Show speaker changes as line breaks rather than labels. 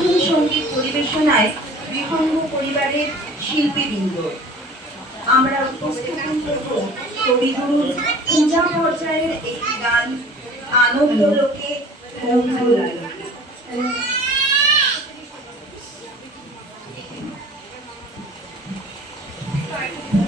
মধুর সংগীত পরিবেশনায় বিহঙ্গ পরিবারের শিল্পীবৃন্দ আমরা উপস্থাপন করব কবিগুরুর পূজা পর্যায়ের একটি গান, আনন্দ লোকে
Thank you.